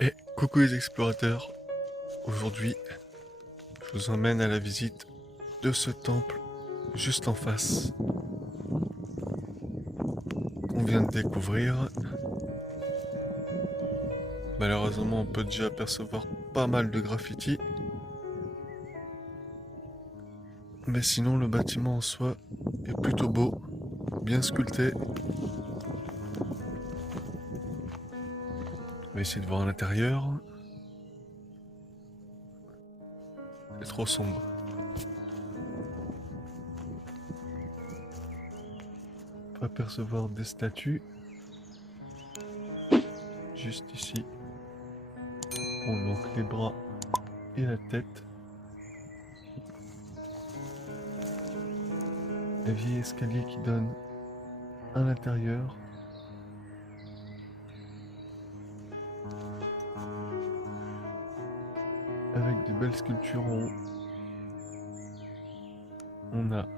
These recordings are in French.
Et coucou les explorateurs, aujourd'hui je vous emmène à la visite de ce temple juste en face qu'on vient de découvrir. Malheureusement on peut déjà apercevoir pas mal de graffitis, mais sinon le bâtiment en soi est plutôt beau, bien sculpté. On va essayer de voir à l'intérieur. C'est trop sombre. On peut apercevoir des statues juste ici. On donc les bras et la tête. Un vieil escalier qui donne à l'intérieur. Avec des belles sculptures en haut. On a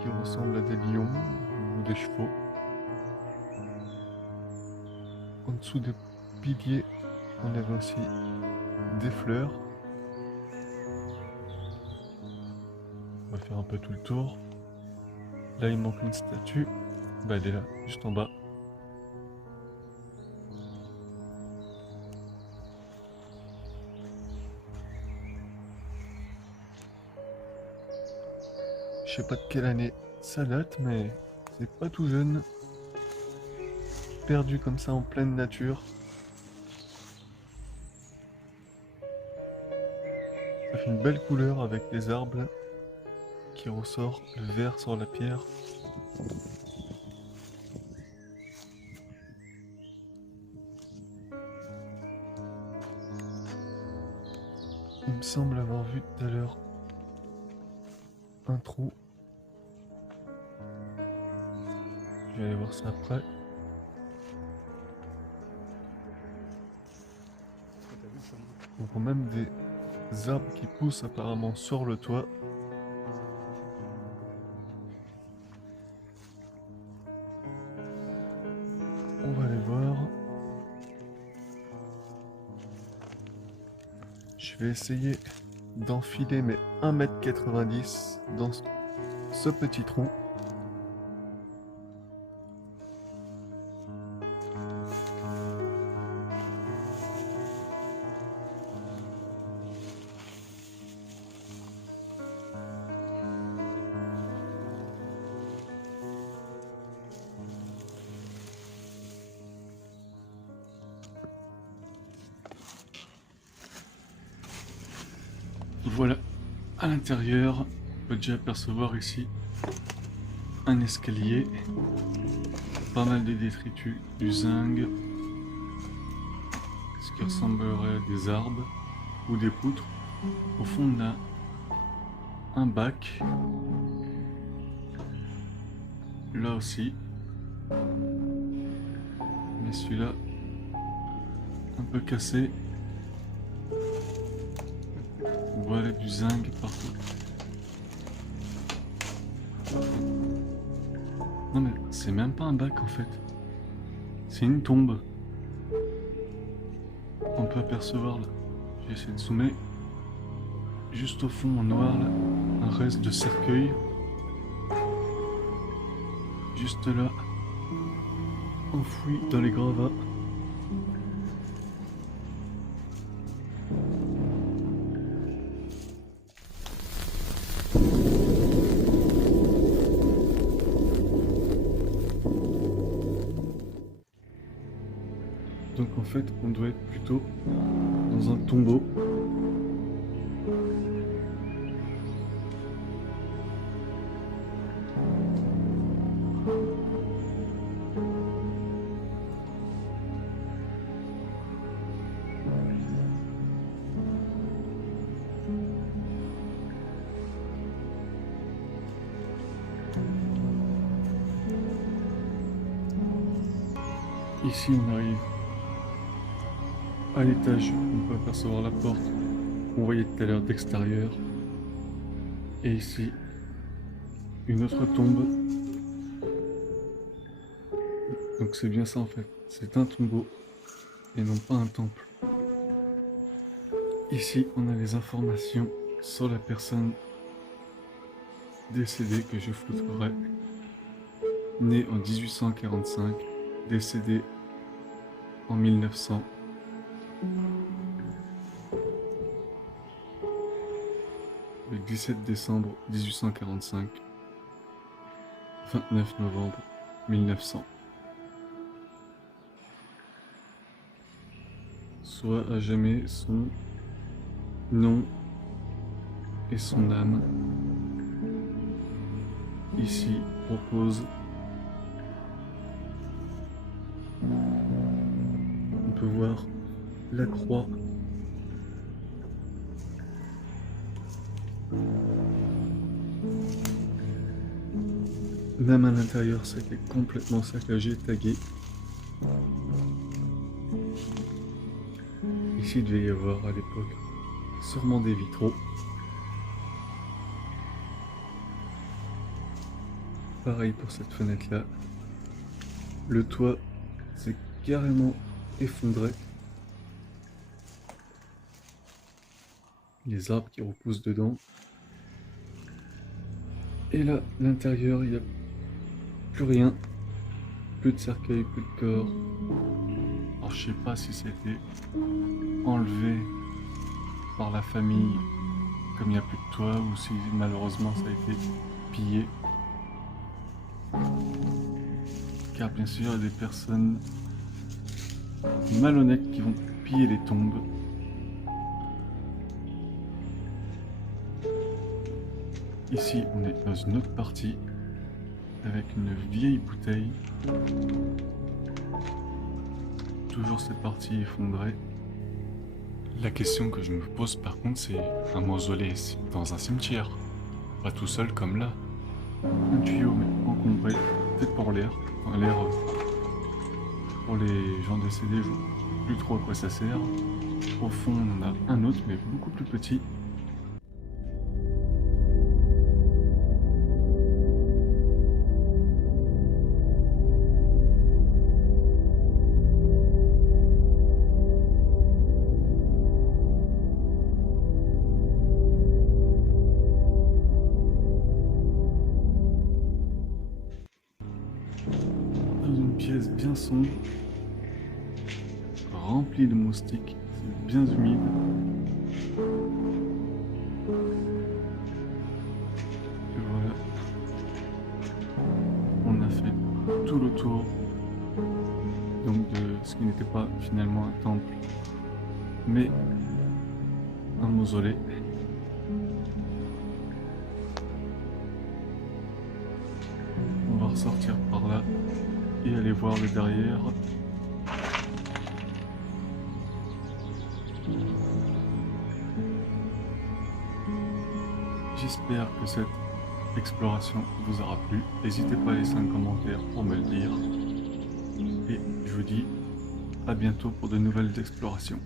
qui ressemble à des lions ou des chevaux. En dessous des piliers, on avait aussi des fleurs. On va faire un peu tout le tour. Là, il manque une statue. Bah, elle est là, juste en bas. Je sais pas de quelle année ça date, mais c'est pas tout jeune. Perdu comme ça en pleine nature. Ça fait une belle couleur avec les arbres là, qui ressort le vert sur la pierre. Il me semble avoir vu tout à l'heure un trou. Je vais aller voir ça après. On voit même des arbres qui poussent apparemment sur le toit. On va aller voir. Je vais essayer d'enfiler mes 1,90 m dans ce petit trou. Voilà, à l'intérieur, on peut déjà apercevoir ici un escalier, pas mal de détritus, du zinc, ce qui ressemblerait à des arbres ou des poutres. Au fond, on a un bac, là aussi, mais celui-là un peu cassé. Voilà du zinc partout. Non mais c'est même pas un bac en fait. C'est une tombe. On peut apercevoir là. Je vais essayer de zoomer. Juste au fond en noir là, un reste de cercueil. Juste là, enfoui dans les gravats. Donc en fait, on doit être plutôt dans un tombeau. Ici, on arrive À l'étage, on peut apercevoir la porte qu'on voyait tout à l'heure d'extérieur. Et ici, une autre tombe. Donc c'est bien ça en fait, c'est un tombeau et non pas un temple. Ici, on a les informations sur la personne décédée que je flouterai. Né en 1845, décédé en 1900. Le 17 décembre 1845, 29 novembre 1900. Soit à jamais son nom et son âme. Ici repose. On peut voir la croix. Même à l'intérieur, ça a été complètement saccagé, tagué. Ici, il devait y avoir à l'époque sûrement des vitraux. Pareil pour cette fenêtre-là. Le toit s'est carrément effondré. Les arbres qui repoussent dedans. Et là, l'intérieur, il n'y a plus rien. Plus de cercueil, plus de corps. Alors je sais pas si c'était enlevé par la famille comme il n'y a plus de toit ou si malheureusement ça a été pillé. Car bien sûr, il y a des personnes malhonnêtes qui vont piller les tombes. Ici, on est dans une autre partie avec une vieille bouteille. Toujours cette partie effondrée. La question que je me pose par contre, c'est un mausolée dans un cimetière. Pas tout seul comme là. Un tuyau mais encombré, peut-être pour l'air. Enfin, l'air pour les gens décédés, je vois plus trop à quoi ça sert. Au fond, on en a un autre mais beaucoup plus petit. Dans une pièce bien sombre, remplie de moustiques, c'est bien humide. Et voilà, on a fait tout le tour donc de ce qui n'était pas finalement un temple, mais un mausolée. On va ressortir par là et aller voir le derrière. J'espère que cette exploration vous aura plu. N'hésitez pas à laisser un commentaire pour me le dire. Et je vous dis à bientôt pour de nouvelles explorations.